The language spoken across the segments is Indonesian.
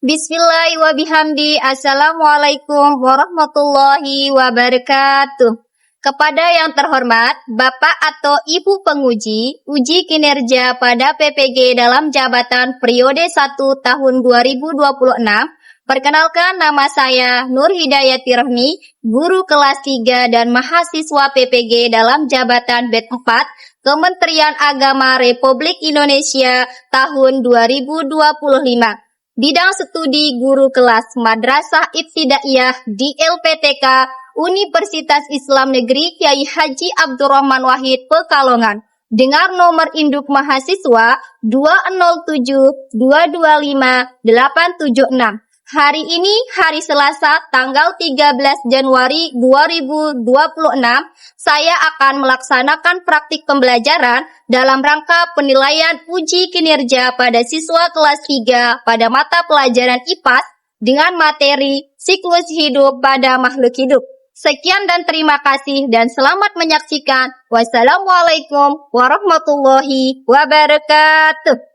Bismillah wa bihamdi. Assalamualaikum warahmatullahi wabarakatuh. Kepada yang terhormat, Bapak atau Ibu penguji, uji kinerja pada PPG dalam jabatan periode 1 tahun 2026. Perkenalkan, nama saya Nur Hidayati Rahmi, guru kelas 3 dan mahasiswa PPG dalam jabatan BED 4, Kementerian Agama Republik Indonesia tahun 2025. Bidang studi guru kelas Madrasah Ibtidaiyah di LPTK Universitas Islam Negeri Kyai Haji Abdurrahman Wahid Pekalongan dengan nomor induk mahasiswa 207225876. Hari ini hari Selasa tanggal 13 Januari 2026, saya akan melaksanakan praktik pembelajaran dalam rangka penilaian uji kinerja pada siswa kelas 3 pada mata pelajaran IPAS dengan materi siklus hidup pada makhluk hidup. Sekian dan terima kasih dan selamat menyaksikan. Wassalamualaikum warahmatullahi wabarakatuh.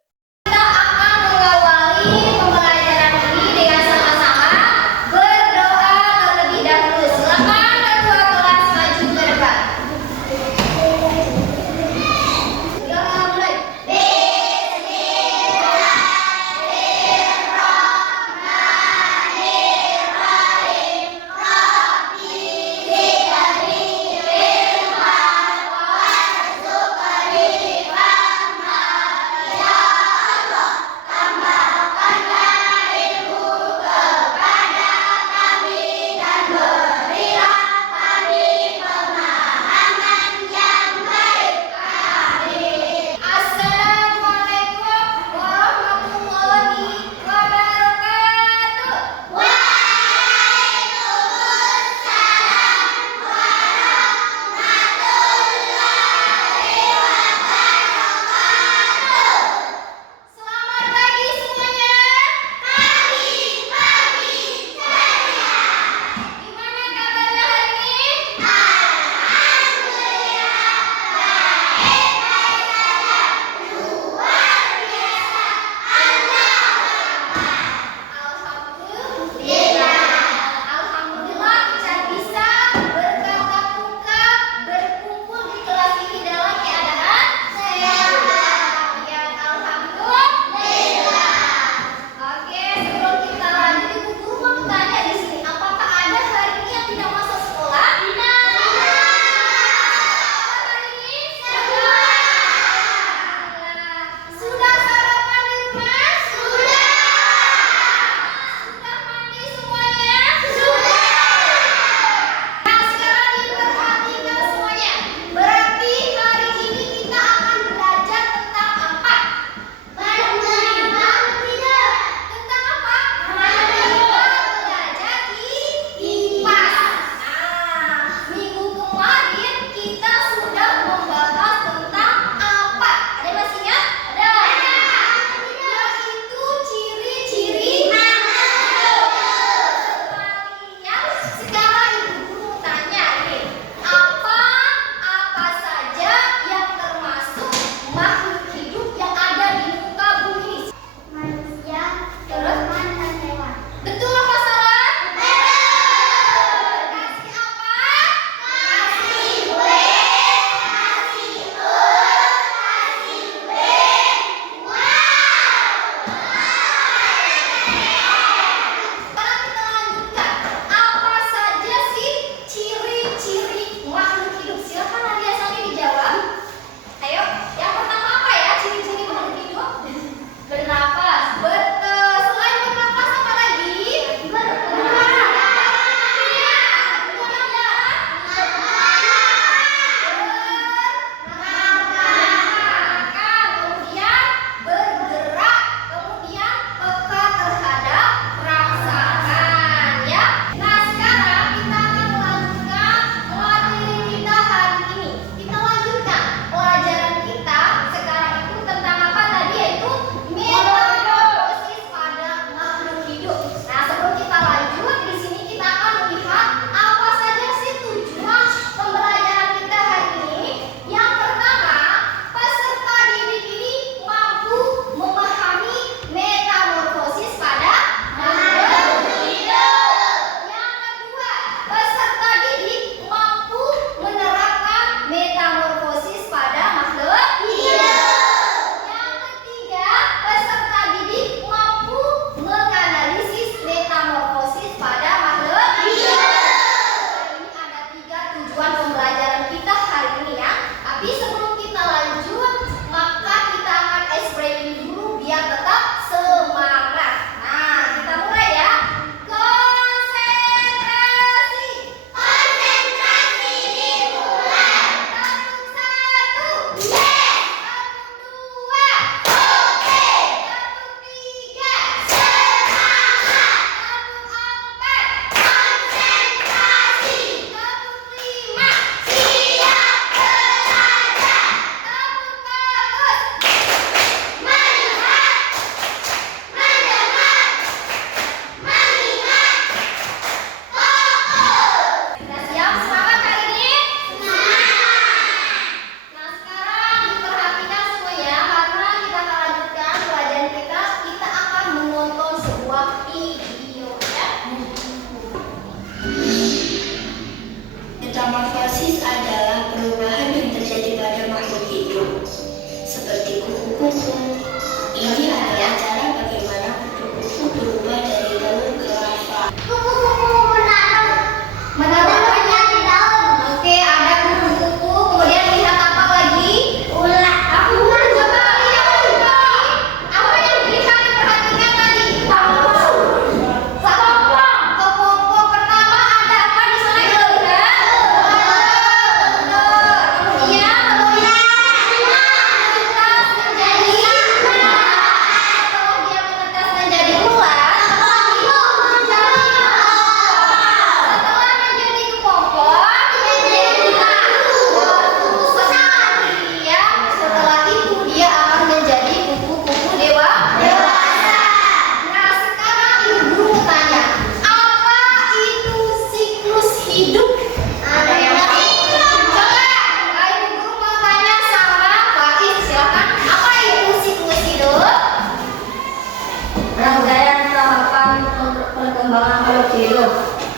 perkembangan makhluk hidup.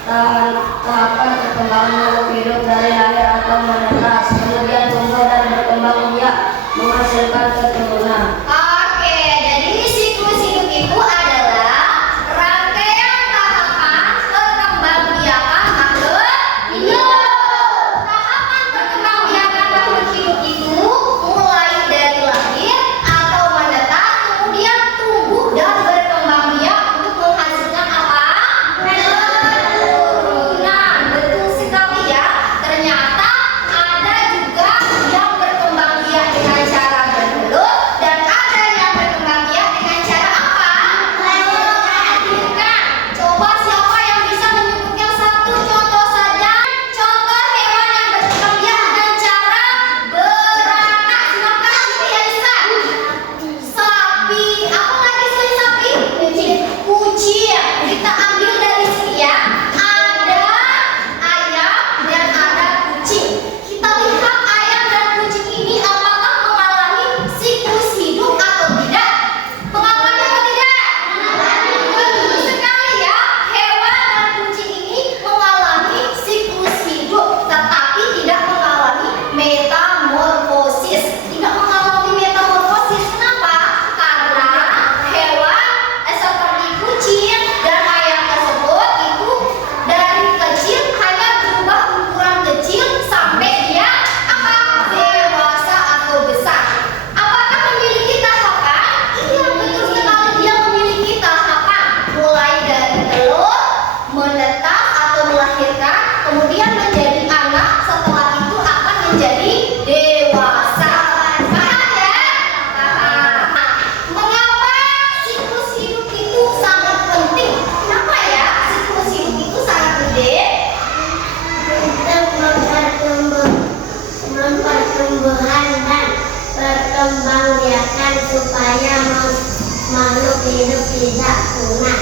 Tahapan perkembangan makhluk hidup dari lahir atau menetas, kemudian tumbuh dan berkembang biak menghasilkan keturunan. Oke, jadi siklus hidup itu adalah rangkaian tahapan perkembangbiakan makhluk hidup. Tahapan perkembangbiakan makhluk hidup itu mulai dari lahir atau menetas, kemudian tumbuh dan berkembang biak untuk menghasilkan apa? Keturunan. Betul sekali ya. Ternyata ada juga yang berkembang biak dengan cara bertelur dan ada yang berkembang biak dengan cara apa? Melahirkan. Coba siapa yang bisa menyebutkan satu contoh saja? Contoh hewan yang berkembang biak dengan cara beranak. Silakan Siti Elisa. Sapi. Apa lagi selain sapi? Kucing. Kita ambil dari sini ya. Ada ayam dan ada kucing. Kita lihat ayam dan kucing ini apakah mengalami siklus hidup atau tidak? Mengalami atau tidak? Betul sekali ya. Hewan dan kucing ini mengalami siklus hidup, tetapi tidak mengalami metamorfosis. Tidak mengalami metamorfosis. Kenapa? Karena hewan seperti kucing dan ayam tersebut itu dari kecil hanya berubah ukuran kecil sampai dia apa? Dewasa atau besar. Apakah memiliki tahapan? Iya, betul sekali, dia memiliki tahapan. Mulai dari telur, menetas atau melahirkan, kemudian menjadi anak, setelah itu akan menjadi dewasa. Paham ya? Paham. Mengapa siklus hidup itu sangat penting? Kenapa ya siklus hidup itu sangat penting? Mempertumbuhan dan perkembangbiakan supaya makhluk hidup tidak punah.